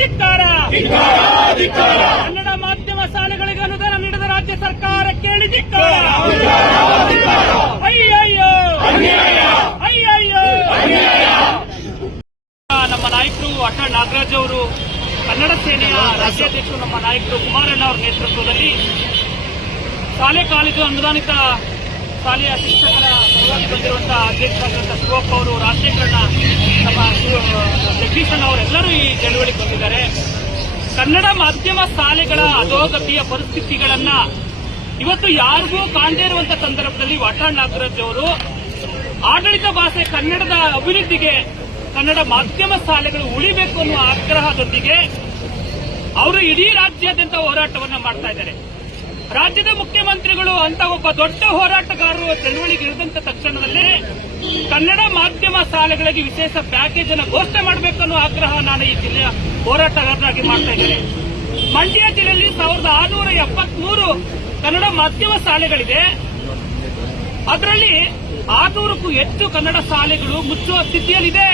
ಧಿಕ್ಕಾರ. ಕನ್ನಡ ಮಾಧ್ಯಮ ಶಾಲೆಗಳಿಗೆ ಅನುದಾನ ನೀಡಿದ ರಾಜ್ಯ ಸರ್ಕಾರ ಕೇಳಿ ಧಿಕ್ಕಾರ. ಅಯ್ಯಯ್ಯೋ ಅಯ್ಯಯ್ಯೋ. ನಮ್ಮ ನಾಯಕರು ಅಟಲ್ ನಾಗರಾಜ್ ಅವರು, ಕನ್ನಡ ಸೇನೆಯ ರಾಜ್ಯಾಧ್ಯಕ್ಷರು, ನಮ್ಮ ನಾಯಕರು ಕುಮಾರಣ್ಣ ಅವರ ನೇತೃತ್ವದಲ್ಲಿ ಶಾಲೆ ಕಾಲೇಜು ಅನುದಾನಿತ ಶಾಲೆಯ ಶಿಕ್ಷಕರ ಪರವಾಗಿ ಬಂದಿರುವಂತಹ ಅಧ್ಯಕ್ಷರಾಗಿರುವಂತಹ ಶಿವಪ್ಪ ಅವರು, ರಾಜಶೇಖರಣ್ಣ, ನಮ್ಮ ಜಗದೀಶಣ್ಣ ಅವರೆಲ್ಲರೂ ಈ ಚಳವಳಿಗೆ ಬಂದಿದ್ದಾರೆ. ಕನ್ನಡ ಮಾಧ್ಯಮ ಶಾಲೆಗಳ ಅಧೋಗತಿಯ ಪರಿಸ್ಥಿತಿಗಳನ್ನ ಇವತ್ತು ಯಾರಿಗೂ ಕಾಣದೇ ಇರುವಂತಹ ಸಂದರ್ಭದಲ್ಲಿ ಅಟಲ್ ನಾಗರಾಜ್ ಅವರು ಆಡಳಿತ ಭಾಷೆ ಕನ್ನಡದ ಅಭಿವೃದ್ಧಿಗೆ ಕನ್ನಡ ಮಾಧ್ಯಮ ಶಾಲೆಗಳು ಉಳಿಬೇಕು ಅನ್ನುವ ಆಗ್ರಹದೊಂದಿಗೆ ಅವರು ಇಡೀ ರಾಜ್ಯಾದ್ಯಂತ ಹೋರಾಟವನ್ನು ಮಾಡ್ತಾ ಇದ್ದಾರೆ. ರಾಜ್ಯದ ಮುಖ್ಯಮಂತ್ರಿಗಳು ಅಂತ ಒಬ್ಬ ದೊಡ್ಡ ಹೋರಾಟಗಾರರು ಚಳವಳಿಗೆ ಇಳಿದಂತ ತಕ್ಷಣದಲ್ಲಿ ಕನ್ನಡ ಮಾಧ್ಯಮ ಶಾಲೆಗಳಿಗೆ ವಿಶೇಷ ಪ್ಯಾಕೇಜ್ ಅನ್ನು ಘೋಷಣೆ ಮಾಡಬೇಕು ಅನ್ನೋ ಆಗ್ರಹ ನಾನು ಈ ಜಿಲ್ಲೆಯ ಹೋರಾಟಗಾರರಾಗಿ ಮಾಡ್ತಾ ಇದ್ದೇನೆ. ಮಂಡ್ಯ ಜಿಲ್ಲೆಯಲ್ಲಿ 1673 ಕನ್ನಡ ಮಾಧ್ಯಮ ಶಾಲೆಗಳಿದೆ. ಅದರಲ್ಲಿ 600ಕ್ಕೂ ಹೆಚ್ಚು ಕನ್ನಡ ಶಾಲೆಗಳು ಮುಚ್ಚುವ ಸ್ಥಿತಿಯಲ್ಲಿದೆ.